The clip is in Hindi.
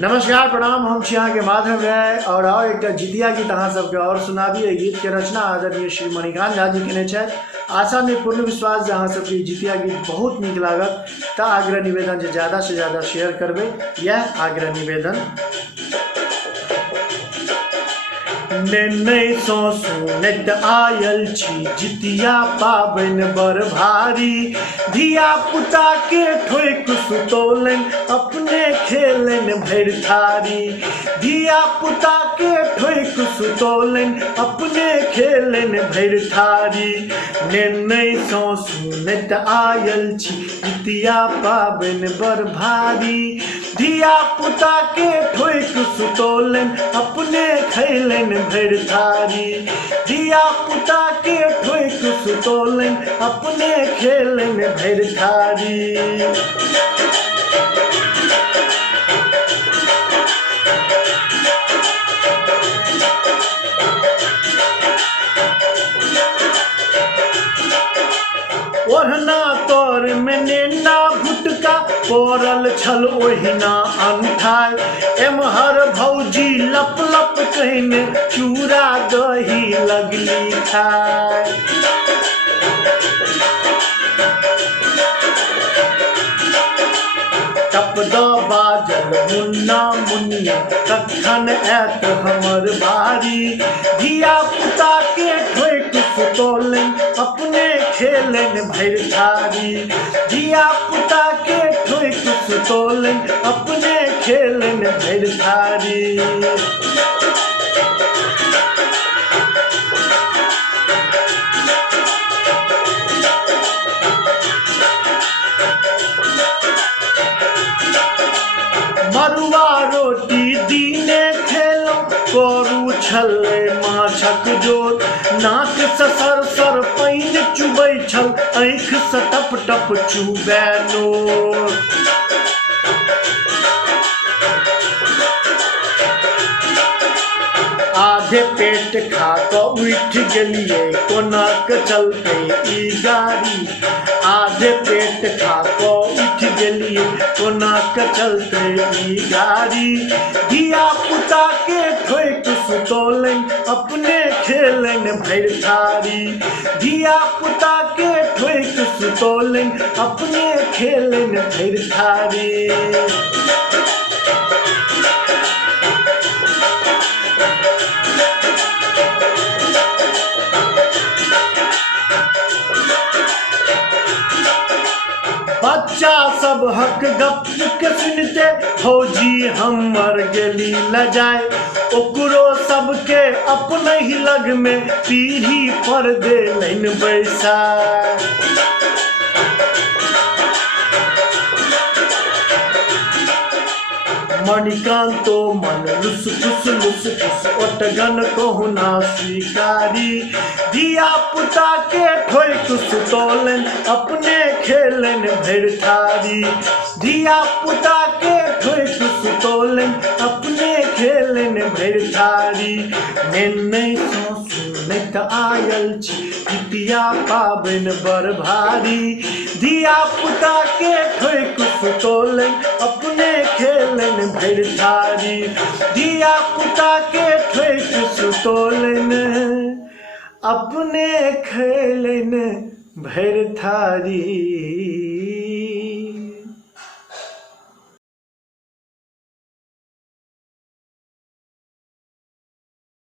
नमस्कार प्रणाम, हम छी के माधव राय और एक जितिया गीत अहाँ सबके और सुनाबी। गीत के रचना आदरणीय श्री मणिकांत झा जी केने छथि। आशा में पूर्ण विश्वास जे अहाँ सबके जितिया गीत बहुत नीक लागत। तो आग्रह निवेदन जे ज़्यादा से ज़्यादा शेयर करबे, यह आग्रह निवेदन। नहीं सुनत आयल छी जितिया पाबन बड़ भारी, धिया पुता के ठोक सुतोलन अपने खेलन भर थारी। धिया पुता के ठोक सुतोलन अपने खेलन भर थारी। नहीं सुनत आयल छी जितिया पाबन बड़ भारी, धिया पुता के ठोक सुतोलन अपने खेलन भर थारी। धिया पुता के ठोक सुतोलन अपने खेलन भर थारी। ओढ़ना तोर में नेना भुटका पड़ल छल ओहिना अंठार। एम्हर भौजी लप लप कहने चूड़ा दही लगली खाय। टप द बाजल मुन्ना मुनिया कखन ऐत हमर बारी। धिया पुता के ठोक सुतोलन अपने खेलन भर थारी। धिया पुता के ठोक सुतोलन अपने खेलन भर थारी। मरुआ रोटी दीने खेलो करू छले माछक जोर। नाक से सर सर पानि चुबै छल, आँख से टप टप चुबै नोर। आधे पेट खा के उठ गेलिए कोना के चलते ई गाड़ी। आधे पेट खा के उठ गेलिए कोना के चलते ई गाड़ी। धिया पुता के ठोक सुतोलन अपने खेलन भर थारी। धिया पुता के ठोक सुतोलन अपने खेलन भर थारी। बच्चा सब हक गप के सुनते फौजी हमर गेली लजाए। ओकरो सबके अपने ही लग में पीढ़ी पर देलन बैसाए। मणिकांतो मन लुस फुस ओटगन कहुना स्वीकारी। धिया पुता के ठोक सुतोलन अपने खेलन भर थारी। धिया पुता के ठोक सुतोलन अपने खेलन भर थारी। नहीं सुनत आयल छी जितिया पाबन बड़ भारी। धिया पुता के ठोक सुतोलन अपने खेलन भर थारी। धिया पुता के ठोक सुतोलन अपने खेलन भर थारी।